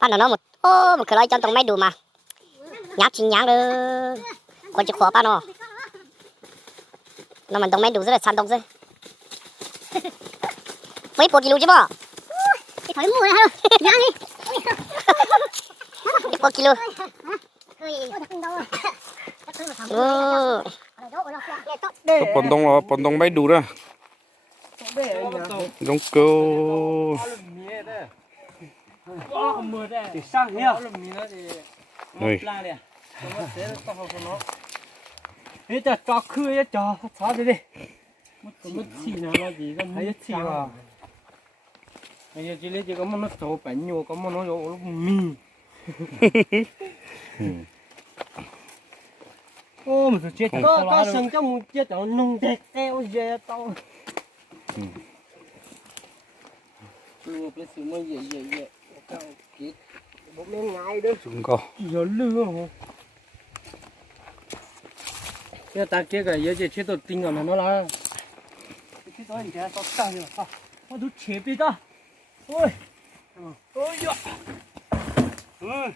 ปั้นnó một ô một cái loại cho tông máy đủ mà nhát chính nhang được còn chỉ khóปั้นnó mình tông máy đủ rất là săn tông rồi mấy 1 kg chứ bộ cái thỏi mua hả nhang đi 1 kg bồn tông máy đủ đó giống câu thì sang nhá này thế ta cho khơi cho xóa đi đi mất xì nào là gì con thấy xì vào bây giờ chỉ lấy chỉ có một nó sầu bánh nhiều có một nó nó mì ô mà chết có sừng trong một chết nó nung đẹp eo dè to luôn cái sự mới vậy cao kít bố lên ngay đó chúng co giờ lừa hả cái ta kia cái giờ chết tôi tin rồi nó là cái đó thì cái tao tăng rồi ha nó đủ chế bị đó ôi ôi